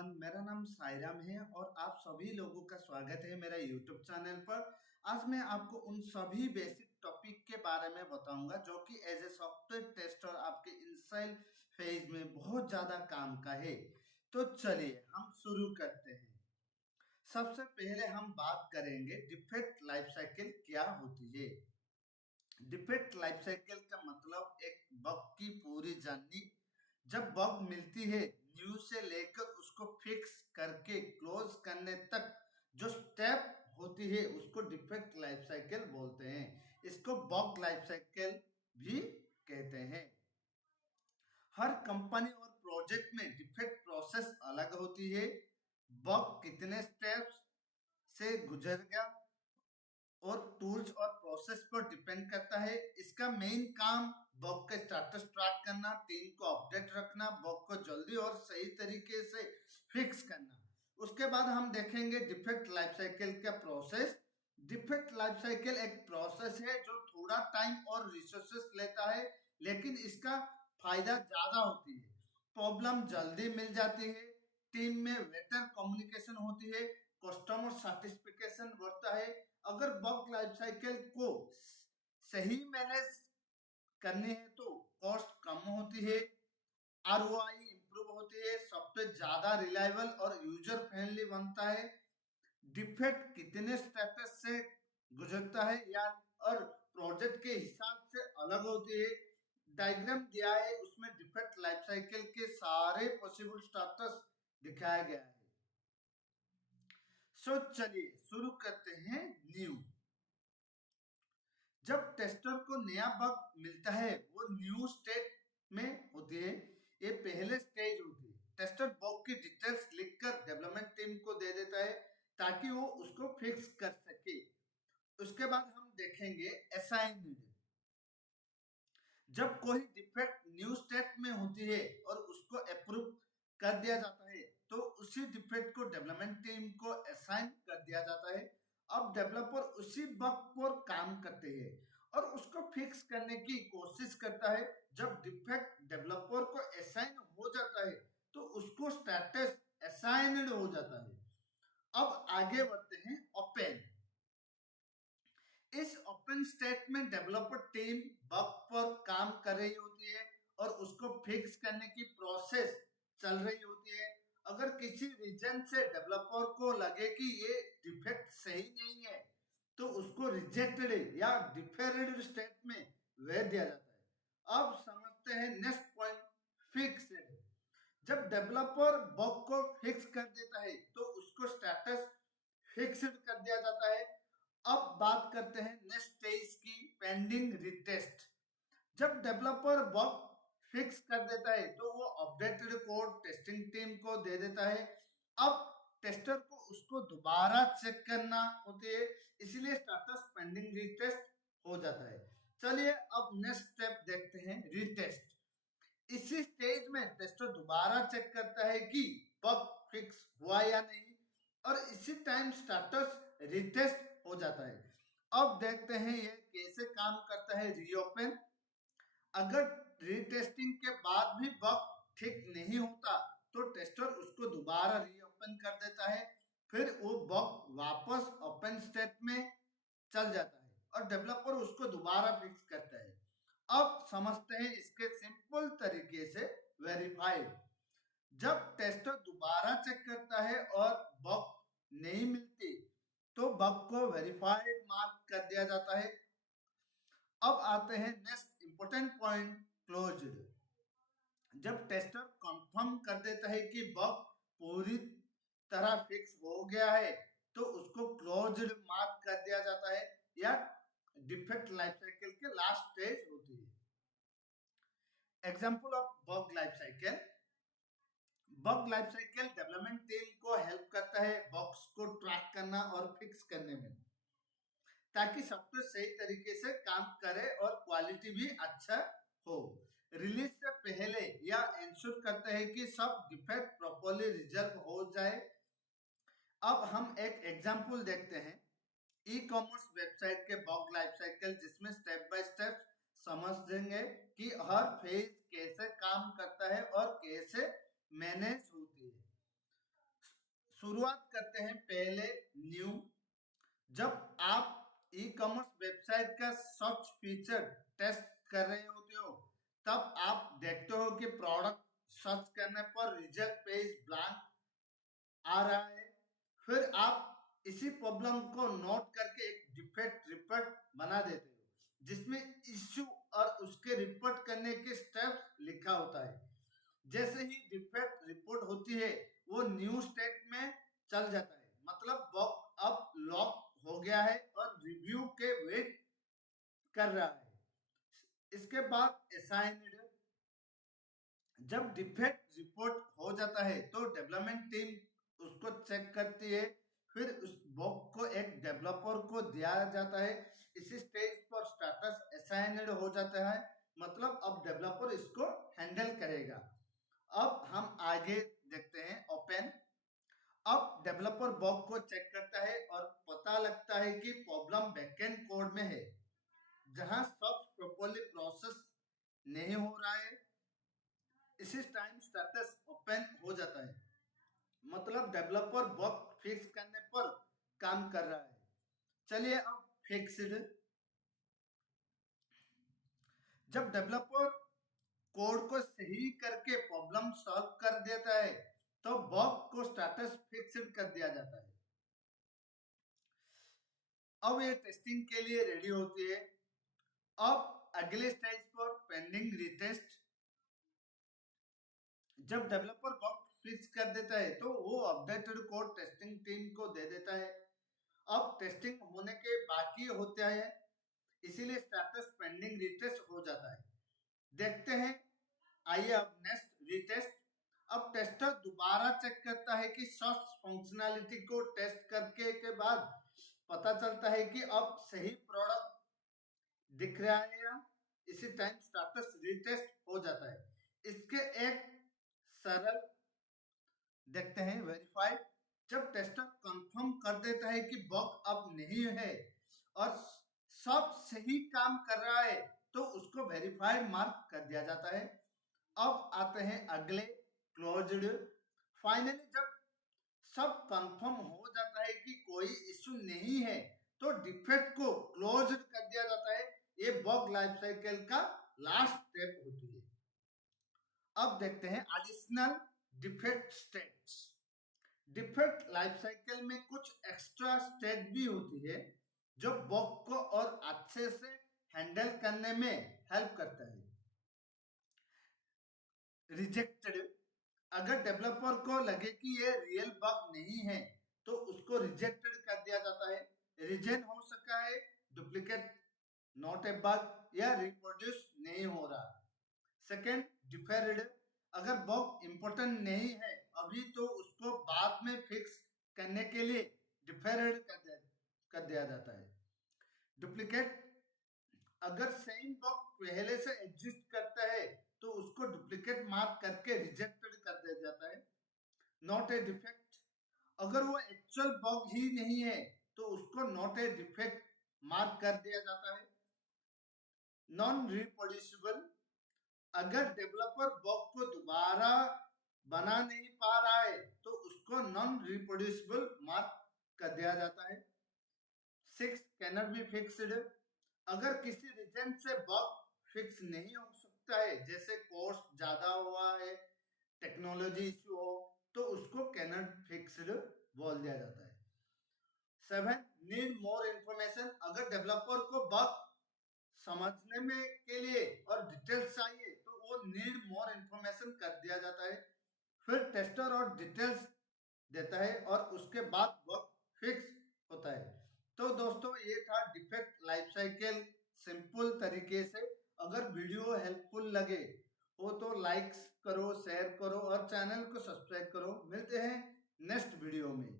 Everyone, मेरा नाम सायराम है और आप सभी लोगों का स्वागत है मेरा यूट्यूब चैनल पर। आज मैं आपको उन सभी बेसिक टॉपिक के बारे में बताऊंगा जो कि एज ए सॉफ्टवेयर टेस्टर आपके इनिशियल फेज में बहुत ज़्यादा काम का है। तो चलिए हम शुरू करते हैं। सबसे पहले हम बात करेंगे डिफेक्ट लाइफ साइकिल क्या होती है। डिफेक्ट लाइफ साइकिल का मतलब एक बग की पूरी जर्नी। जब बग मिलती है, न्यूज से लेकर उसको फिक्स करके क्लोज करने तक जो स्टेप होती है उसको डिफेक्ट लाइफ साइकिल बोलते हैं। इसको बग लाइफ साइकिल भी कहते हैं। हर कंपनी और प्रोजेक्ट में डिफेक्ट प्रोसेस अलग होती है। बग कितने स्टेप्स से गुजर गया और टूल्स और प्रोसेस पर डिपेंड करता है। इसका मेन काम बग का स्टेटस ट्रैक करना, टीम को अपडेट रखना, बग को जल्दी और सही तरीके से फिक्स करना। उसके बाद हम देखेंगे डिफेक्ट लाइफ साइकिल का प्रोसेस। डिफेक्ट लाइफ साइकिल एक प्रोसेस है जो थोड़ा टाइम और रिसोर्सेस लेता है, लेकिन इसका फायदा ज्यादा होती है। प्रॉब्लम जल्दी मिल जाती है, टीम में बेटर कम्युनिकेशन होती है, कस्टमर सेटिस्फेक्शन बढ़ता है। अगर बग लाइफ साइकिल को सही मैनेज करनी है तो कॉस्ट कम होती है, आरओआई इंप्रूव होती है, सॉफ्टवेयर ज्यादा रिलायबल और यूजर फ्रेंडली बनता है। डिफेक्ट कितने स्टेटस से गुजरता है या और प्रोजेक्ट के हिसाब से अलग होती है। डायग्राम दिया है, उसमें डिफेक्ट लाइफ साइकिल के सारे पॉसिबल स्टेटस दिखाया गया है। सो चलिए शुरू करते हैं। न्यू। जब टेस्टर को नया बग मिलता है वो न्यू स्टेट में होती है। ये पहले स्टेज होती है। टेस्टर बग की डिटेल्स लिखकर डेवलपमेंट टीम को दे देता है ताकि वो उसको फिक्स कर सके। उसके बाद हम देखेंगे असाइन। जब कोई डिफेक्ट न्यू स्टेट में होती है और उसको अप्रूव कर दिया जाता है तो उसी डिफेक्ट को डेवलपमेंट टीम को असाइन कर दिया जाता है। अब डेवलपर उसी बग पर काम करते हैं और उसको फिक्स करने की कोशिश करता है। जब डिफेक्ट डेवलपर को असाइन हो जाता है तो उसको स्टेटस असाइन्ड हो जाता है। अब आगे बढ़ते हैं ओपन। इस ओपन स्टेट में डेवलपर टीम बग पर काम कर रही होती है और उसको फिक्स करने की प्रोसेस चल रही होती है। अगर किसी रीजन से डेवलपर को लगे कि ये डिफेक्ट सही नहीं है तो उसको रिजेक्टेड या डिफेरेड स्टेट में भेज दिया जाता है। अब समझते हैं नेक्स्ट पॉइंट, फिक्स्ड। जब डेवलपर बग को फिक्स कर देता है तो उसको स्टेटस फिक्स्ड कर दिया जाता है। अब बात करते हैं नेक्स्ट स्टेज की, पेंडिंग रिटेस्ट। जब डेवलपर बग फिक्स कर देता है तो वो अपडेटेड कोड टेस्टिंग टीम को दे देता है। अब टेस्टर को उसको दोबारा चेक करना होती है, इसलिए स्टेटस पेंडिंग रिटेस्ट हो जाता है। चलिए अब नेक्स्ट स्टेप देखते हैं, रिटेस्ट। इसी स्टेज में टेस्टर दोबारा चेक करता है कि बग फिक्स हुआ या नहीं और इसी टाइम स्टेटस रिटेस्ट हो जाता है। अब देखते हैं ये कैसे काम करता है, रीओपन। अगर रीटेस्टिंग के बाद भी बग ठीक नहीं होता तो टेस्टर उसको दोबारा रीओपन कर देता है, फिर वो बग वापस ओपन स्टेट में चल जाता है और डेवलपर उसको दोबारा फिक्स करता है। अब समझते हैं इसके सिंपल तरीके से वेरीफाइड। जब टेस्टर दोबारा चेक करता है और बग नहीं मिलती तो बग को वेरीफाइड मार्क कर दिया जाता है। अब आते हैं नेक्स्ट इंपॉर्टेंट पॉइंट, क्लोज्ड। जब टेस्टर कंफर्म कर देता है कि बग पूरी तरह फिक्स हो गया है तो उसको क्लोज्ड मार्क कर दिया जाता है या डिफेक्ट लाइफ साइकिल के लास्ट स्टेज होती है। Example of bug life cycle. Bug life cycle development team को हेल्प करता है बग्स को ट्रैक करना और फिक्स करने में, ताकि सॉफ्टवेयर सही तरीके से काम करे और क्वालिटी भी अच्छा हो। रिलीज से पहले यह इंश्योर करते हैं कि सब डिफेक्ट प्रॉपर्ली रिजल्व हो जाए। अब हम एक एग्जांपल देखते हैं, ई कॉमर्स वेबसाइट के बग लाइफ साइकिल, जिसमें स्टेप बाय स्टेप समझेंगे कि हर फेज कैसे काम करता है और कैसे मैनेज होती है। शुरुआत करते हैं पहले न्यू। जब आप ई कॉमर्स वेबसाइट का सर्च फीचर टेस्ट कर रहे होते हो, तब आप देखते हो कि प्रोडक्ट सर्च करने पर रिजल्ट पेज ब्लैंक आ रहा है। फिर आप इसी प्रॉब्लम को नोट करके एक डिफेक्ट रिपोर्ट बना देते हो, जिसमें इश्यू और उसके रिपोर्ट करने के स्टेप्स लिखा होता है। जैसे ही डिफेक्ट रिपोर्ट होती है, वो न्यू स्टेट में चल जाता है, मतलब बग अब लॉक हो गया है और रिव्यू के वेट कर रहा है। इसके बाद असाइन्ड। जब डिफेक्ट रिपोर्ट हो जाता है तो डेवलपमेंट टीम उसको चेक करती है, फिर उस बग को एक डेवलपर को दिया जाता है। इसी स्टेज पर स्टेटस असाइन्ड हो जाता है, मतलब अब डेवलपर इसको हैंडल करेगा। अब हम आगे देखते हैं ओपन। अब डेवलपर बग को चेक करता है और पता लगता है कि प्रॉब्लम बैकएंड कोड में है, जहां सब प्रॉपर्ली प्रोसेस नहीं हो रहा है। इसी टाइम स्टेटस ओपन हो जाता है, मतलब डेवलपर बग फिक्स करने पर काम कर रहा है। चलिए अब फिक्स्ड। जब डेवलपर कोड को सही करके प्रॉब्लम सॉल्व कर देता है, तो बग को स्टेटस फिक्स्ड कर दिया जाता है। अब ये टेस्टिंग के लिए रेडी होती है। अब अगले स्टेज पर पेंडिंग रिटेस्ट। जब डेवलपर बग फिक्स कर देता है, तो वो अपडेटेड कोड टेस्टिंग टीम को दे देता है। अब टेस्टिंग होने के बाकी होता है, इसीलिए स्टेटस पेंडिंग रिटेस्ट हो जाता है। देखते हैं, आइए अब नेक्स्ट रिटेस्ट। अब टेस्टर दोबारा चेक करता है कि सर्च फंक्शनैलिटी को टेस्ट करके के बाद पता चलता है कि अब सही प्रोडक्ट दिख रहा है या। इसी टाइम स्टेटस रिटेस्ट हो जाता है। इसके एक सरल देखते हैं वेरीफाई। जब टेस्टर कंफर्म कर देता है कि बग अब नहीं है और सब सही काम कर रहा है, तो उसको वेरीफाइड मार्क कर दिया जाता है। अब आते हैं अगले क्लोज्ड। फाइनली जब सब कंफर्म हो जाता है कि कोई इश्यू नहीं है, तो डिफेक्ट को क्लोज कर दिया जाता है। ये बग लाइफ साइकिल का लास्ट स्टेप होती है। अब देखते हैं additional defect states. Defect life cycle में कुछ एक्स्ट्रा स्टेट भी होती है, जो बग को और अच्छे से हैंडल करने में हेल्प करता है। रिजेक्टेड। अगर डेवलपर को लगे कि ये रियल बग नहीं है, तो उसको रिजेक्टेड कर दिया जाता है। रीजन हो सकता है डुप्लीकेट, नॉट ए बग या रिप्रोड्यूस नहीं हो रहा। सेकेंड, डिफेर्ड। अगर बग इंपॉर्टेंट नहीं है अभी, तो उसको बाद में फिक्स करने के लिए डिफेर्ड कर दिया जाता है। डुप्लीकेट। अगर सेम बग पहले से एग्जिस्ट करता है, तो उसको डुप्लीकेट मार्क करके रिजेक्टेड कर दिया जाता है। Not a defect. अगर वो एक्चुअल बग ही नहीं है, तो उसको नॉट ए डिफेक्ट मार्क कर दिया जाता है। Non reproducible. अगर डेवलपर बग को दोबारा बना नहीं पा रहा है, तो उसको नॉन रिप्रोड्यूसिबल मार्क कर दिया जाता है। 6, कैनॉट बी फिक्स्ड। अगर किसी रीजन से बग फिक्स नहीं हो सकता है, जैसे कॉस्ट ज्यादा हुआ है, टेक्नोलॉजी इश्यू हो, तो उसको कैनॉट फिक्स्ड बोल दिया जाता है। 7, नीड मोर इंफॉर्मेशन। अगर डेवलपर को बग समझने में के लिए और डिटेल्स चाहिए, तो वो नीड मोर इंफॉर्मेशन कर दिया जाता है। फिर टेस्टर और डिटेल्स देता है और उसके बाद बग फिक्स होता है। तो दोस्तों, ये था डिफेक्ट लाइफ साइकिल सिंपल तरीके से। अगर वीडियो हेल्पफुल लगे हो तो लाइक्स करो, शेयर करो और चैनल को सब्सक्राइब करो। मिलते हैं नेक्स्ट वीडियो में।